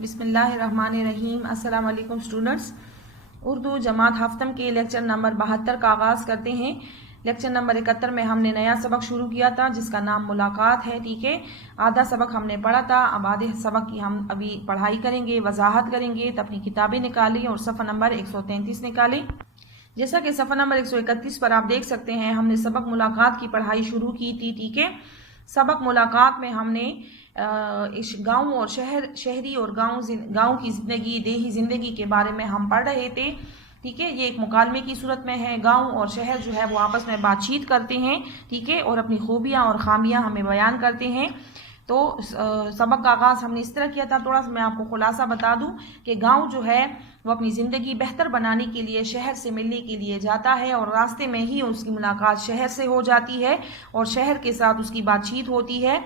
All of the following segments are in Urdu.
بسم اللہ الرحمن الرحیم۔ السلام علیکم اسٹوڈنٹس، اردو جماعت ہفتم کے لیکچر نمبر 72 کا آغاز کرتے ہیں۔ لیکچر نمبر 71 میں ہم نے نیا سبق شروع کیا تھا جس کا نام ملاقات ہے، ٹھیک ہے۔ آدھا سبق ہم نے پڑھا تھا، اب آدھے سبق کی ہم ابھی پڑھائی کریں گے، وضاحت کریں گے، تو اپنی کتابیں نکالیں اور صفحہ نمبر 133 نکالیں۔ جیسا کہ صفحہ نمبر 131 پر آپ دیکھ سکتے ہیں، ہم نے سبق ملاقات کی پڑھائی شروع کی تھی، ٹھیک ہے۔ سبق ملاقات میں ہم نے گاؤں اور شہری اور گاؤں کی زندگی، دیہی زندگی کے بارے میں ہم پڑھ رہے تھے، ٹھیک ہے۔ یہ ایک مکالمے کی صورت میں ہے، گاؤں اور شہر جو ہے وہ آپس میں بات چیت کرتے ہیں، ٹھیک ہے، اور اپنی خوبیاں اور خامیاں ہمیں بیان کرتے ہیں۔ تو سبق کا آغاز ہم نے اس طرح کیا تھا، تھوڑا سا میں آپ کو خلاصہ بتا دوں کہ گاؤں جو ہے وہ اپنی زندگی بہتر بنانے کے لیے شہر سے ملنے کے لیے جاتا ہے، اور راستے میں ہی اس کی ملاقات شہر سے ہو جاتی ہے اور شہر کے ساتھ اس کی بات چیت ہوتی ہے۔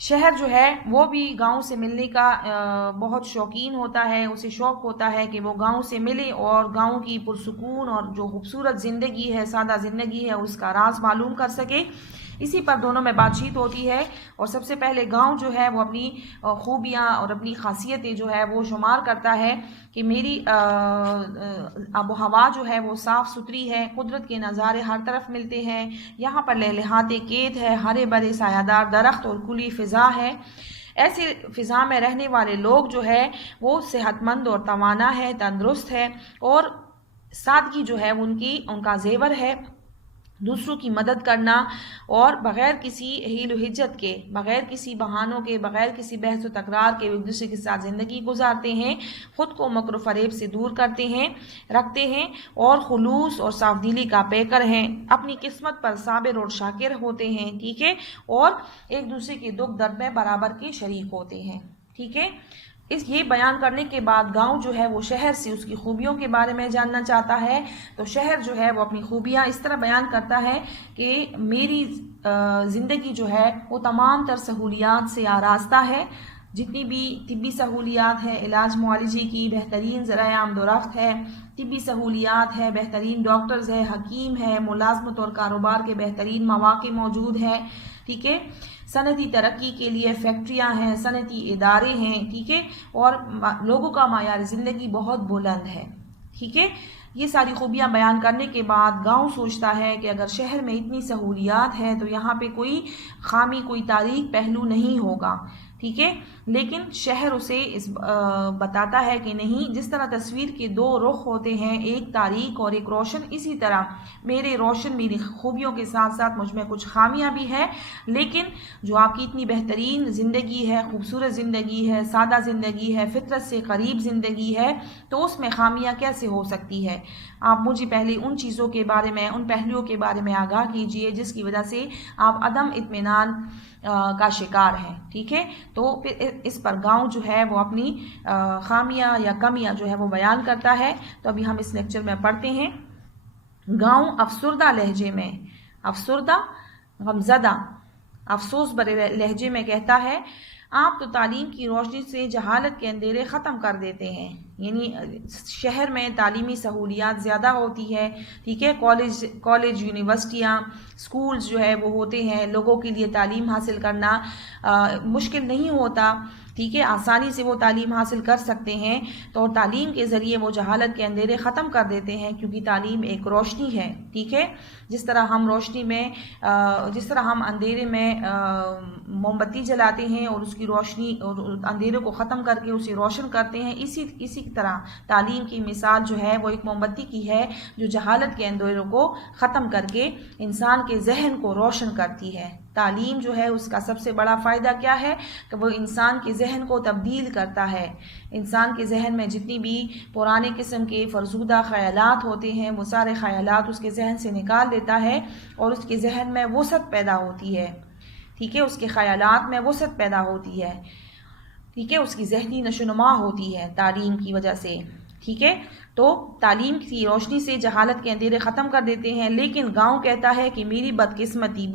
شہر جو ہے وہ بھی گاؤں سے ملنے کا بہت شوقین ہوتا ہے، اسے شوق ہوتا ہے کہ وہ گاؤں سے ملے اور گاؤں کی پرسکون اور جو خوبصورت زندگی ہے، سادہ زندگی ہے، اس کا راز معلوم کر سکے۔ اسی پر دونوں میں بات چیت ہوتی ہے، اور سب سے پہلے گاؤں جو ہے وہ اپنی خوبیاں اور اپنی خاصیتیں جو ہے وہ شمار کرتا ہے کہ میری آب و ہوا جو ہے وہ صاف ستھری ہے، قدرت کے نظارے ہر طرف ملتے ہیں، یہاں پر لہلہاتے کھیت ہے، ہرے بھرے سایہ دار درخت اور کھلی فضا ہے۔ ایسے فضا میں رہنے والے لوگ جو ہے وہ صحت مند اور توانا ہے، تندرست ہے، اور سادگی جو ہے ان کا زیور ہے، دوسروں کی مدد کرنا، اور بغیر کسی حیل و حجت کے، بغیر کسی بہانوں کے، بغیر کسی بحث و تکرار کے ایک دوسرے کے ساتھ زندگی گزارتے ہیں، خود کو مکر و فریب سے دور رکھتے ہیں، اور خلوص اور صاف دلی کا پیکر ہیں، اپنی قسمت پر صابر اور شاکر ہوتے ہیں، ٹھیک ہے، اور ایک دوسرے کے دکھ درد میں برابر کے شریک ہوتے ہیں، ٹھیک ہے۔ یہ بیان کرنے کے بعد گاؤں جو ہے وہ شہر سے اس کی خوبیوں کے بارے میں جاننا چاہتا ہے، تو شہر جو ہے وہ اپنی خوبیاں اس طرح بیان کرتا ہے کہ میری زندگی جو ہے وہ تمام تر سہولیات سے آراستہ ہے، جتنی بھی طبی سہولیات ہے، علاج معالجے کی بہترین ذرائع آمد و رفت ہے، طبی سہولیات ہے، بہترین ڈاکٹرز ہے، حکیم ہے، ملازمت اور کاروبار کے بہترین مواقع موجود ہے، ٹھیک ہے۔ صنعتی ترقی کے لیے فیکٹریاں ہیں، صنعتی ادارے ہیں، ٹھیک ہے، اور لوگوں کا معیار زندگی بہت بلند ہے، ٹھیک ہے۔ یہ ساری خوبیاں بیان کرنے کے بعد گاؤں سوچتا ہے کہ اگر شہر میں اتنی سہولیات ہے تو یہاں پہ کوئی خامی، کوئی تاریک پہلو نہیں ہوگا، ٹھیک ہے۔ لیکن شہر اسے بتاتا ہے کہ نہیں، جس طرح تصویر کے دو رخ ہوتے ہیں، ایک تاریک اور ایک روشن، اسی طرح میری خوبیوں کے ساتھ ساتھ مجھ میں کچھ خامیاں بھی ہیں، لیکن جو آپ کی اتنی بہترین زندگی ہے، خوبصورت زندگی ہے، سادہ زندگی ہے، فطرت سے قریب زندگی ہے، تو اس میں خامیاں کیسے ہو سکتی ہے؟ آپ مجھے پہلے ان چیزوں کے بارے میں، ان پہلوؤں کے بارے میں آگاہ کیجئے جس کی وجہ سے آپ عدم اطمینان کا شکار ہیں، ٹھیک ہے۔ تو پھر اس پر گاؤں جو ہے وہ اپنی خامیاں یا کمیاں جو ہے وہ بیان کرتا ہے۔ تو ابھی ہم اس لیکچر میں پڑھتے ہیں۔ گاؤں افسردہ لہجے میں، افسردہ غمزدہ، افسوس بھرے لہجے میں کہتا ہے، آپ تو تعلیم کی روشنی سے جہالت کے اندھیرے ختم کر دیتے ہیں۔ یعنی شہر میں تعلیمی سہولیات زیادہ ہوتی ہے، ٹھیک ہے، کالج، یونیورسٹیاں، سکولز جو ہے وہ ہوتے ہیں، لوگوں کے لیے تعلیم حاصل کرنا مشکل نہیں ہوتا، ٹھیک ہے، آسانی سے وہ تعلیم حاصل کر سکتے ہیں، تو تعلیم کے ذریعے وہ جہالت کے اندھیرے ختم کر دیتے ہیں، کیونکہ تعلیم ایک روشنی ہے، ٹھیک ہے۔ جس طرح ہم اندھیرے میں موم بتی جلاتے ہیں اور اس کی روشنی اور اندھیرے کو ختم کر کے اسے روشن کرتے ہیں، اسی طرح تعلیم کی مثال جو ہے وہ ایک موم بتی کی ہے، جو جہالت کے اندھیروں کو ختم کر کے انسان کے ذہن کو روشن کرتی ہے۔ تعلیم جو ہے اس کا سب سے بڑا فائدہ کیا ہے کہ وہ انسان کے ذہن کو تبدیل کرتا ہے، انسان کے ذہن میں جتنی بھی پرانے قسم کے فرسودہ خیالات ہوتے ہیں وہ سارے خیالات اس کے ذہن سے نکال دیتا ہے، اور اس کے ذہن میں وسعت پیدا ہوتی ہے، ٹھیک ہے، اس کے خیالات میں وسعت پیدا ہوتی ہے، ٹھیک ہے، اس کی ذہنی نشوونما ہوتی ہے تعلیم کی وجہ سے، ٹھیک ہے۔ تو تعلیم کی روشنی سے جہالت کے اندھیرے ختم کر دیتے ہیں، لیکن گاؤں کہتا ہے کہ میری بدقسمتی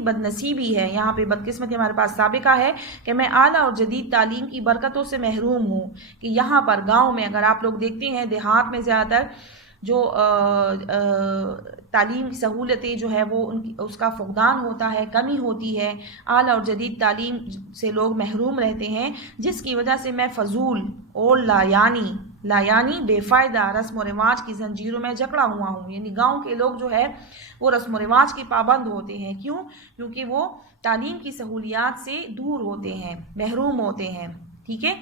بد نصیبی ہے، یہاں پہ بدقسمتی ہمارے پاس سابقہ ہے کہ میں اعلیٰ اور جدید تعلیم کی برکتوں سے محروم ہوں، کہ یہاں پر گاؤں میں اگر آپ لوگ دیکھتے ہیں دیہات میں زیادہ تر جو تعلیم کی سہولتیں جو ہے وہ اس کا فقدان ہوتا ہے، کمی ہوتی ہے، اعلیٰ اور جدید تعلیم سے لوگ محروم رہتے ہیں، جس کی وجہ سے میں فضول اور لایانی بے فائدہ رسم و رواج کی زنجیروں میں جکڑا ہوا ہوں۔ یعنی گاؤں کے لوگ جو ہے وہ رسم و رواج کے پابند ہوتے ہیں۔ کیوں؟ کیونکہ وہ تعلیم کی سہولیات سے دور ہوتے ہیں، محروم ہوتے ہیں، ٹھیک ہے؟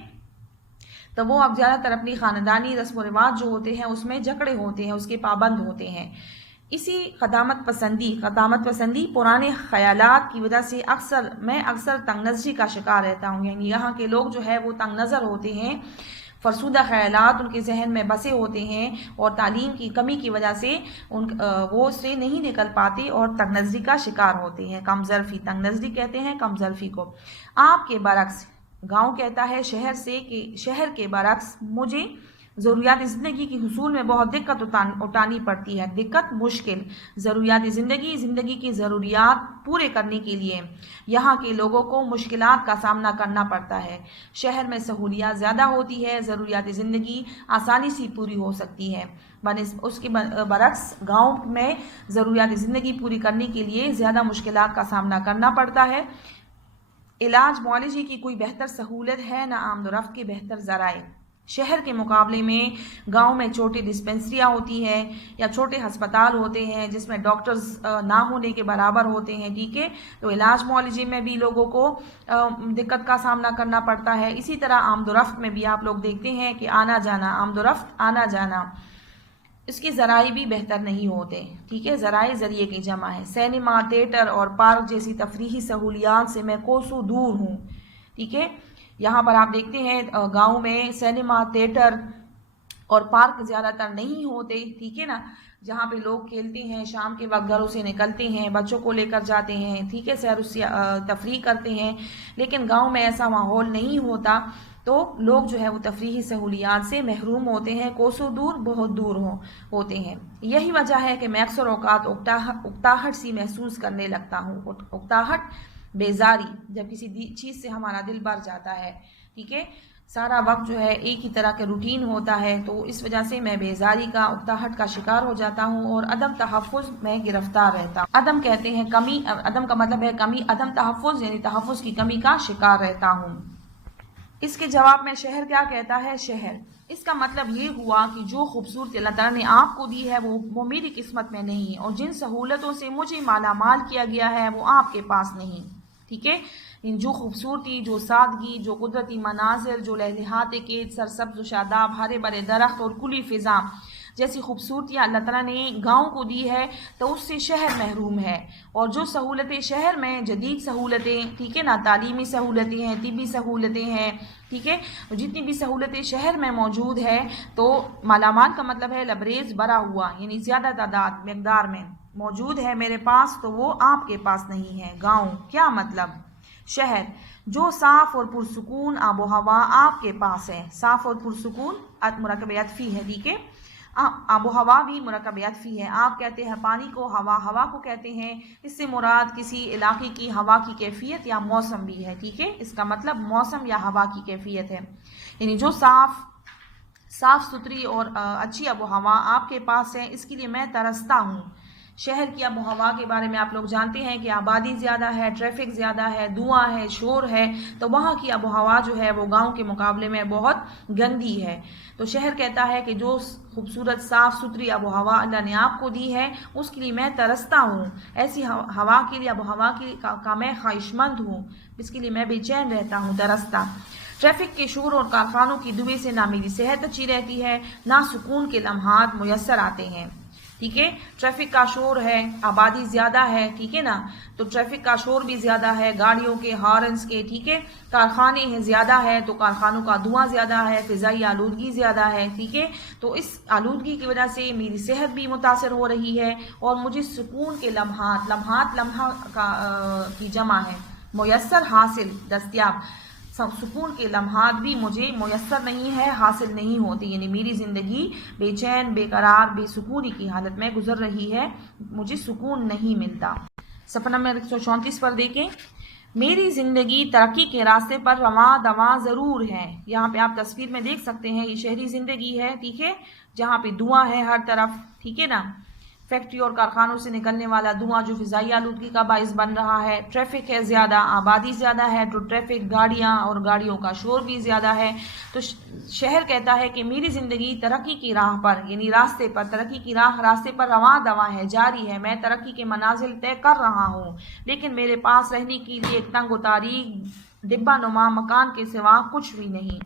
تو وہ اب زیادہ تر اپنی خاندانی رسم و رواج جو ہوتے ہیں اس میں جکڑے ہوتے ہیں، اس کے پابند ہوتے ہیں۔ اسی قدامت پسندی پرانے خیالات کی وجہ سے میں اکثر تنگ نظری کا شکار رہتا ہوں۔ یعنی یہاں کے لوگ جو ہے وہ تنگ نظر ہوتے ہیں، فرسودہ خیالات ان کے ذہن میں بسے ہوتے ہیں، اور تعلیم کی کمی کی وجہ سے وہ اس سے نہیں نکل پاتے اور تنگ نظری کا شکار ہوتے ہیں۔ کم ظرفی، تنگ نظری کہتے ہیں کم ظرفی کو۔ آپ کے برعکس گاؤں کہتا ہے شہر کے برعکس مجھے ضروریات زندگی کے حصول میں بہت دقت اٹھانی پڑتی ہے۔ دقت، مشکل، ضروریات زندگی کی ضروریات پورے کرنے کے لیے یہاں کے لوگوں کو مشکلات کا سامنا کرنا پڑتا ہے۔ شہر میں سہولیات زیادہ ہوتی ہے، ضروریات زندگی آسانی سے پوری ہو سکتی ہے۔ اس کے برعکس گاؤں میں ضروریات زندگی پوری کرنے کے لیے زیادہ مشکلات کا سامنا کرنا پڑتا ہے۔ علاج معالجے کی کوئی بہتر سہولت ہے، نہ آمد و رفت کے بہتر ذرائع۔ شہر کے مقابلے میں گاؤں میں چھوٹی ڈسپنسریاں ہوتی ہیں یا چھوٹے ہسپتال ہوتے ہیں جس میں ڈاکٹرز نہ ہونے کے برابر ہوتے ہیں، ٹھیک ہے؟ تو علاج معالجے میں بھی لوگوں کو دقت کا سامنا کرنا پڑتا ہے۔ اسی طرح آمد و رفت میں بھی آپ لوگ دیکھتے ہیں کہ آنا جانا، آمد و رفت، آنا جانا، اس کے ذرائع بھی بہتر نہیں ہوتے، ٹھیک ہے؟ ذرائع ذریعے کی جمع ہے۔ سینما، تھیٹر اور پارک جیسی تفریحی سہولیات سے میں کوسوں دور ہوں، ٹھیک ہے؟ یہاں پر آپ دیکھتے ہیں گاؤں میں سینما، تھیٹر اور پارک زیادہ تر نہیں ہوتے، ٹھیک ہے نا؟ جہاں پہ لوگ کھیلتے ہیں، شام کے وقت گھروں سے نکلتے ہیں، بچوں کو لے کر جاتے ہیں، ٹھیک ہے، سیر و تفریح کرتے ہیں، لیکن گاؤں میں ایسا ماحول نہیں ہوتا، تو لوگ جو ہے وہ تفریحی سہولیات سے محروم ہوتے ہیں، کوسوں دور، بہت دور ہوتے ہیں۔ یہی وجہ ہے کہ میں اکثر اوقات اکتاہٹ سی محسوس کرنے لگتا ہوں۔ اکتاہٹ، بیزاری، جب کسی چیز سے ہمارا دل بھر جاتا ہے، ٹھیک ہے، سارا وقت جو ہے ایک ہی طرح کے روٹین ہوتا ہے، تو اس وجہ سے میں بیزاری کا، اکتاہٹ کا شکار ہو جاتا ہوں اور عدم تحفظ میں گرفتار رہتا ہوں۔ عدم کہتے ہیں کمی، عدم کا مطلب ہے کمی، عدم تحفظ یعنی تحفظ کی کمی کا شکار رہتا ہوں۔ اس کے جواب میں شہر کیا کہتا ہے؟ شہر، اس کا مطلب یہ ہوا کہ جو خوبصورتی اللہ تعالیٰ نے آپ کو دی ہے وہ میری قسمت میں نہیں ہے، اور جن سہولتوں سے مجھے مالا مال کیا گیا ہے وہ آپ کے پاس نہیں، ٹھیک ہے؟ جو خوبصورتی، جو سادگی، جو قدرتی مناظر، جو لہلہات کے سرسبز و شاداب ہرے بھرے درخت اور کھلی فضا جیسی خوبصورتیاں اللہ تعالیٰ نے گاؤں کو دی ہے، تو اس سے شہر محروم ہے۔ اور جو سہولتیں شہر میں، جدید سہولتیں، ٹھیک ہے نا، تعلیمی سہولتیں ہیں، طبی سہولتیں ہیں، ٹھیک ہے، جتنی بھی سہولتیں شہر میں موجود ہے، تو مالا مال کا مطلب ہے لبریز، بھرا ہوا، یعنی زیادہ تعداد مقدار میں موجود ہے میرے پاس، تو وہ آپ کے پاس نہیں ہے۔ گاؤں کیا مطلب؟ شہر، جو صاف اور پرسکون آب و ہوا آپ کے پاس ہے۔ صاف اور پرسکون مرکب عطفی ہے، ٹھیک ہے، آب و ہوا بھی مرکب عطفی ہے۔ آپ کہتے ہیں پانی کو ہوا، ہوا کو کہتے ہیں، اس سے مراد کسی علاقے کی ہوا کی کیفیت یا موسم بھی ہے، ٹھیک ہے، اس کا مطلب موسم یا ہوا کی کیفیت ہے، یعنی جو صاف ستھری اور اچھی آب و ہوا آپ کے پاس ہے، اس کے لیے میں ترستا ہوں۔ شہر کی آب و ہوا کے بارے میں آپ لوگ جانتے ہیں کہ آبادی زیادہ ہے، ٹریفک زیادہ ہے، دھواں ہے، شور ہے، تو وہاں کی آب و ہوا جو ہے وہ گاؤں کے مقابلے میں بہت گندی ہے۔ تو شہر کہتا ہے کہ جو خوبصورت صاف ستھری آب و ہوا اللہ نے آپ کو دی ہے، اس کے لیے میں ترستا ہوں، ایسی ہوا کے لیے، آب و ہوا کا میں خواہش مند ہوں، اس کے لیے میں بے چین رہتا ہوں، ترستا۔ ٹریفک کے شور اور کارخانوں کی دھویں سے نہ میری صحت اچھی رہتی ہے، نہ سکون کے لمحات میسر آتے ہیں، ٹھیک ہے؟ ٹریفک کا شور ہے، آبادی زیادہ ہے، ٹھیک ہے نا، تو ٹریفک کا شور بھی زیادہ ہے، گاڑیوں کے، ہارنز کے، ٹھیک ہے، کارخانے ہیں زیادہ ہے، تو کارخانوں کا دھواں زیادہ ہے، فضائی آلودگی زیادہ ہے، ٹھیک ہے، تو اس آلودگی کی وجہ سے میری صحت بھی متاثر ہو رہی ہے، اور مجھے سکون کے لمحات لمحہ کی جمع ہے، میسر، حاصل، دستیاب، سکون کے لمحات بھی مجھے میسر نہیں ہے، حاصل نہیں ہوتے، یعنی میری زندگی بے چین، بے قرار، بے سکونی کی حالت میں گزر رہی ہے، مجھے سکون نہیں ملتا۔ صفحہ نمبر 134 پر دیکھیں، میری زندگی ترقی کے راستے پر رواں دواں ضرور ہے۔ یہاں پہ آپ تصویر میں دیکھ سکتے ہیں، یہ شہری زندگی ہے، ٹھیک ہے، جہاں پہ دھواں ہے ہر طرف، ٹھیک ہے نا، فیکٹری اور کارخانوں سے نکلنے والا دھواں جو فضائی آلودگی کا باعث بن رہا ہے، ٹریفک ہے زیادہ، آبادی زیادہ ہے تو ٹریفک، گاڑیاں اور گاڑیوں کا شور بھی زیادہ ہے۔ تو شہر کہتا ہے کہ میری زندگی ترقی کی راہ پر، یعنی راستے پر، ترقی کی راستے پر رواں دواں ہے، جاری ہے، میں ترقی کے منازل طے کر رہا ہوں، لیکن میرے پاس رہنے کے لیے ایک تنگ و تاریک ڈبہ نما مکان کے سوا کچھ بھی نہیں۔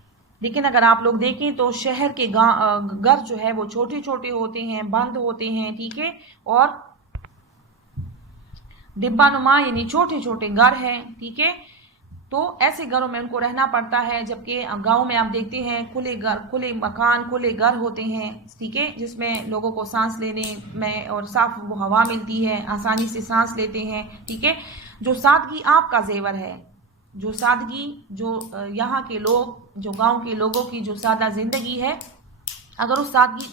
لیکن اگر آپ لوگ دیکھیں تو شہر کے گھر جو ہے وہ چھوٹے چھوٹے ہوتے ہیں، بند ہوتے ہیں، ٹھیک ہے، اور ڈبہ نما یعنی چھوٹے چھوٹے گھر ہیں، ٹھیک ہے، تو ایسے گھروں میں ان کو رہنا پڑتا ہے، جبکہ گاؤں میں آپ دیکھتے ہیں کھلے گھر، کھلے مکان، کھلے گھر ہوتے ہیں، ٹھیک ہے، جس میں لوگوں کو سانس لینے میں اور صاف ہوا ملتی ہے، آسانی سے سانس لیتے ہیں، ٹھیک ہے۔ جو سادگی آپ کا زیور ہے، جو سادگی، جو یہاں کے لوگ، جو گاؤں کے لوگوں کی جو سادہ زندگی ہے، اگر اس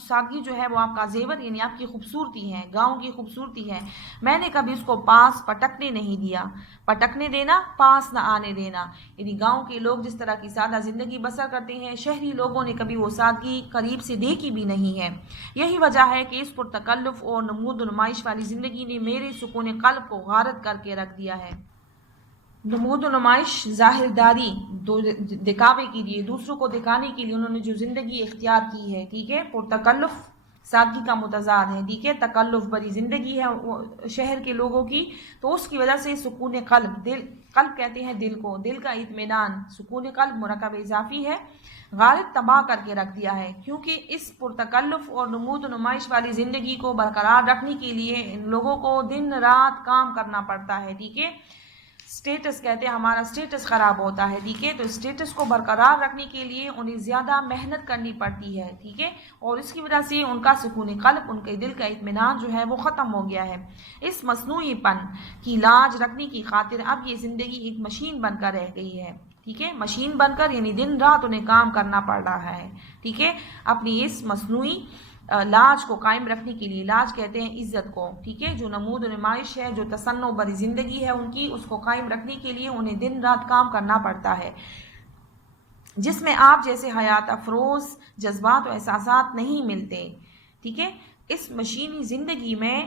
سادگی جو ہے وہ آپ کا زیور یعنی آپ کی خوبصورتی ہے، گاؤں کی خوبصورتی ہے، میں نے کبھی اس کو پاس پٹکنے نہیں دیا۔ پٹکنے دینا، پاس نہ آنے دینا، یعنی گاؤں کے لوگ جس طرح کی سادہ زندگی بسر کرتے ہیں، شہری لوگوں نے کبھی وہ سادگی قریب سے دیکھی بھی نہیں ہے۔ یہی وجہ ہے کہ اس پرتکلف اور نمود و نمائش والی زندگی نے میرے سکون قلب کو غارت کر کے رکھ دیا ہے۔ نمود و نمائش، ظاہر داری، دکھاوے کے لیے، دوسروں کو دکھانے کے لیے انہوں نے جو زندگی اختیار کی ہے، ٹھیک ہے، پرتکلف سادگی کا متضاد ہے، ٹھیک ہے، تکلف بری زندگی ہے شہر کے لوگوں کی، تو اس کی وجہ سے سکون قلب، قلب کہتے ہیں دل کو، دل کا اطمینان، سکون قلب مرکب اضافی ہے، غالب تباہ کر کے رکھ دیا ہے، کیونکہ اس پرتکلف اور نمود و نمائش والی زندگی کو برقرار رکھنے کے لیے ان لوگوں کو دن رات کام کرنا پڑتا ہے، ٹھیک ہے۔ سٹیٹس کہتے ہیں ہمارا سٹیٹس خراب ہوتا ہے، ٹھیک ہے، تو سٹیٹس کو برقرار رکھنے کے لیے انہیں زیادہ محنت کرنی پڑتی ہے، ٹھیک ہے، اور اس کی وجہ سے ان کا سکون قلب، ان کے دل کا اطمینان جو ہے وہ ختم ہو گیا ہے۔ اس مصنوعی پن کی لاج رکھنے کی خاطر اب یہ زندگی ایک مشین بن کر رہ گئی ہے، ٹھیک ہے، مشین بن کر، یعنی دن رات انہیں کام کرنا پڑ رہا ہے، ٹھیک ہے، اپنی اس مصنوعی لاج کو قائم رکھنے کے لیے، لاج کہتے ہیں عزت کو، ٹھیک ہے، جو نمود و نمائش ہے، جو تصنع بری زندگی ہے ان کی، اس کو قائم رکھنے کے لیے انہیں دن رات کام کرنا پڑتا ہے، جس میں آپ جیسے حیات افروز جذبات و احساسات نہیں ملتے، ٹھیک ہے۔ اس مشینی زندگی میں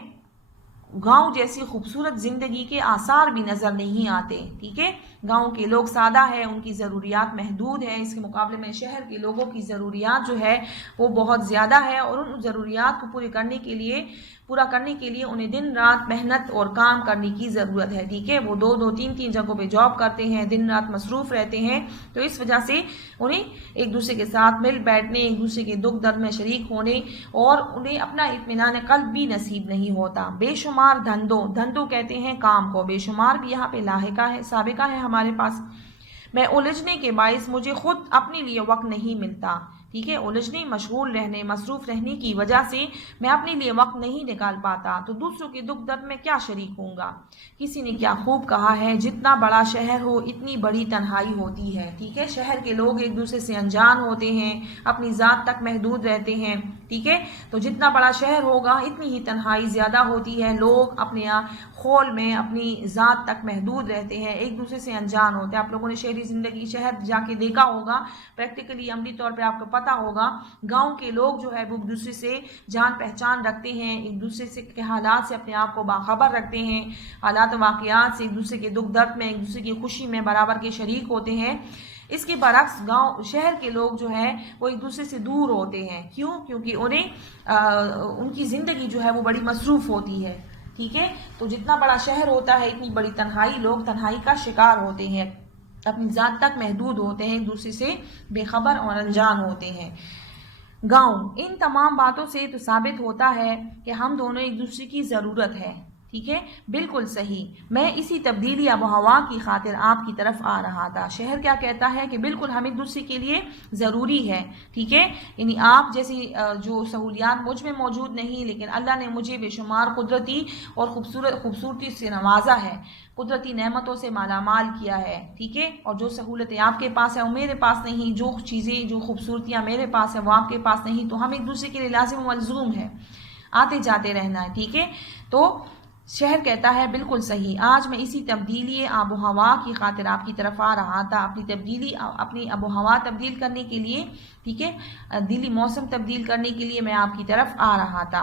گاؤں جیسی خوبصورت زندگی کے آثار بھی نظر نہیں آتے، ٹھیک ہے، گاؤں کے لوگ سادہ ہیں، ان کی ضروریات محدود ہیں، اس کے مقابلے میں شہر کے لوگوں کی ضروریات جو ہے وہ بہت زیادہ ہے، اور ان ضروریات کو پورا کرنے کے لیے انہیں دن رات محنت اور کام کرنے کی ضرورت ہے، ٹھیک ہے، وہ دو تین جگہوں پہ جاب کرتے ہیں، دن رات مصروف رہتے ہیں، تو اس وجہ سے انہیں ایک دوسرے کے ساتھ مل بیٹھنے، ایک دوسرے کے دکھ درد میں شریک ہونے، اور انہیں اپنا اطمینان قلب بھی نصیب نہیں ہوتا۔ بے شمار دھندوں کہتے ہیں کام کو، بے شمار بھی یہاں پہ لاحقہ ہے، سابقہ ہے ہمارے پاس، میں الجھنے کے باعث مجھے خود اپنے لیے وقت نہیں ملتا، ٹھیک ہے، الجھنے، مشغول رہنے، مصروف رہنے کی وجہ سے میں اپنے لیے وقت نہیں نکال پاتا، تو دوسروں کے دکھ درد میں کیا شریک ہوں گا۔ کسی نے کیا خوب کہا ہے، جتنا بڑا شہر ہو اتنی بڑی تنہائی ہوتی ہے، ٹھیک ہے، شہر کے لوگ ایک دوسرے سے انجان ہوتے ہیں، اپنی ذات تک محدود رہتے ہیں، ٹھیک ہے، تو جتنا بڑا شہر ہوگا اتنی ہی تنہائی زیادہ ہوتی ہے، لوگ اپنے خول میں اپنی ذات تک محدود رہتے ہیں، ایک دوسرے سے انجان ہوتے ہیں۔ آپ لوگوں نے شہری زندگی، شہر جا کے دیکھا ہوگا، پریکٹیکلی عملی طور پہ آپ کو پتہ ہوگا، گاؤں کے لوگ جو ہے وہ ایک دوسرے سے جان پہچان رکھتے ہیں، ایک دوسرے سے کے حالات سے اپنے آپ کو باخبر رکھتے ہیں، حالات و واقعات سے ایک دوسرے کے دکھ درد میں، ایک دوسرے کی خوشی میں برابر کے شریک ہوتے ہیں۔ اس کے برعکس شہر کے لوگ جو ہے وہ ایک دوسرے سے دور ہوتے ہیں، کیوں؟ کیونکہ ان کی زندگی جو ہے وہ بڑی مصروف ہوتی ہے، ٹھیک ہے، تو جتنا بڑا شہر ہوتا ہے اتنی بڑی تنہائی، لوگ تنہائی کا شکار ہوتے ہیں، اپنی ذات تک محدود ہوتے ہیں، ایک دوسرے سے بے خبر اور انجان ہوتے ہیں۔ گاؤں، ان تمام باتوں سے تو ثابت ہوتا ہے کہ ہم دونوں ایک دوسرے کی ضرورت ہے، ٹھیک ہے، بالکل صحیح، میں اسی تبدیلی آب و ہوا کی خاطر آپ کی طرف آ رہا تھا۔ شہر کیا کہتا ہے کہ بالکل ہم ایک دوسرے کے لیے ضروری ہے، ٹھیک ہے، یعنی آپ جیسی جو سہولیات مجھ میں موجود نہیں، لیکن اللہ نے مجھے بے شمار قدرتی اور خوبصورتی سے نوازا ہے، قدرتی نعمتوں سے مالا مال کیا ہے، ٹھیک ہے، اور جو سہولتیں آپ کے پاس ہیں وہ میرے پاس نہیں، جو چیزیں، جو خوبصورتیاں میرے پاس ہیں وہ آپ کے پاس نہیں، تو ہم ایک دوسرے کے لیے لازم و ملزوم ہے، آتے جاتے رہنا ہے، ٹھیک ہے۔ تو شہر کہتا ہے بالکل صحیح، آج میں اسی تبدیلی آب و ہوا کی خاطر آپ کی طرف آ رہا تھا، اپنی آب و ہوا تبدیل کرنے کے لیے، ٹھیک ہے، دلی موسم تبدیل کرنے کے لیے میں آپ کی طرف آ رہا تھا۔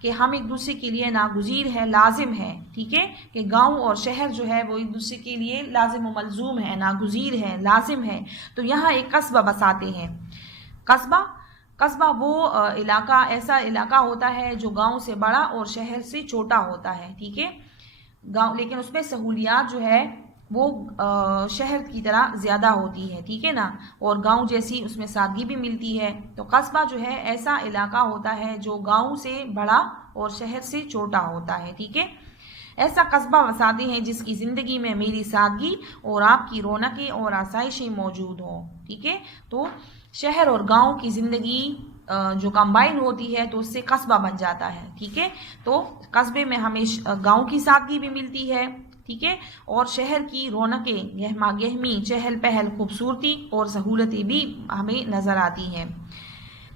کہ ہم ایک دوسرے کے لیے ناگزیر ہے، لازم ہے، ٹھیک ہے، کہ گاؤں اور شہر جو ہے وہ ایک دوسرے کے لیے لازم و ملزوم ہے، ناگزیر ہے، لازم ہے، تو یہاں ایک قصبہ بساتے ہیں۔ قصبہ وہ علاقہ، ایسا علاقہ ہوتا ہے جو گاؤں سے بڑا اور شہر سے چھوٹا ہوتا ہے، ٹھیک ہے، گاؤں لیکن اس میں سہولیات جو ہے وہ شہر کی طرح زیادہ ہوتی ہے، ٹھیک ہے نا، اور گاؤں جیسی اس میں سادگی بھی ملتی ہے۔ تو قصبہ جو ہے ایسا علاقہ ہوتا ہے جو گاؤں سے بڑا اور شہر سے چھوٹا ہوتا ہے، ٹھیک ہے۔ ایسا قصبہ بساتے ہیں جس کی زندگی میں میری سادگی اور آپ کی رونقیں اور آسائشیں موجود ہوں، ٹھیک ہے۔ تو شہر اور گاؤں کی زندگی جو کمبائن ہوتی ہے تو اس سے قصبہ بن جاتا ہے، ٹھیک ہے۔ تو قصبے میں ہمیں گاؤں کی سادگی بھی ملتی ہے، ٹھیک ہے، اور شہر کی رونقیں، گہما گہمی، چہل پہل، خوبصورتی اور سہولتیں بھی ہمیں نظر آتی ہیں۔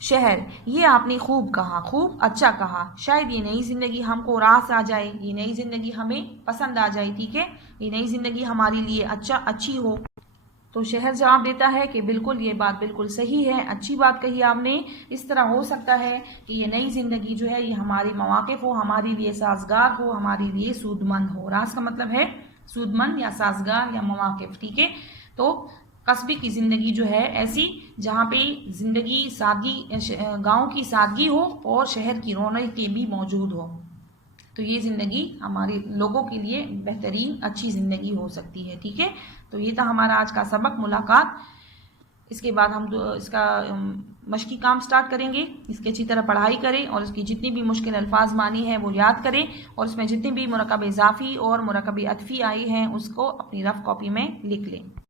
شہر، یہ آپ نے خوب کہا، خوب اچھا کہا، شاید یہ نئی زندگی ہم کو راس آ جائے، یہ نئی زندگی ہمیں پسند آ جائے، ٹھیک ہے، یہ نئی زندگی ہمارے لیے اچھی ہو۔ تو شہر جواب دیتا ہے کہ بالکل، یہ بات بالکل صحیح ہے، اچھی بات کہی آپ نے، اس طرح ہو سکتا ہے کہ یہ نئی زندگی جو ہے یہ ہمارے مواقف ہو، ہمارے لیے سازگار ہو، ہمارے لیے سودمند ہو۔ راس کا مطلب ہے سودمند یا سازگار یا مواقف، ٹھیک ہے۔ تو قصبے کی زندگی جو ہے ایسی جہاں پہ زندگی سادگی، گاؤں کی سادگی ہو اور شہر کی رونقیں بھی موجود ہو، تو یہ زندگی ہمارے لوگوں کے لیے بہترین اچھی زندگی ہو سکتی ہے، ٹھیک ہے۔ تو یہ تھا ہمارا آج کا سبق ملاقات۔ اس کے بعد ہم اس کا مشقی کام سٹارٹ کریں گے، اس کی اچھی طرح پڑھائی کریں اور اس کی جتنی بھی مشکل الفاظ مانی ہیں وہ یاد کریں، اور اس میں جتنی بھی مرکب اضافی اور مرکب عطفی آئی ہیں اس کو اپنی رف کاپی میں لکھ لیں۔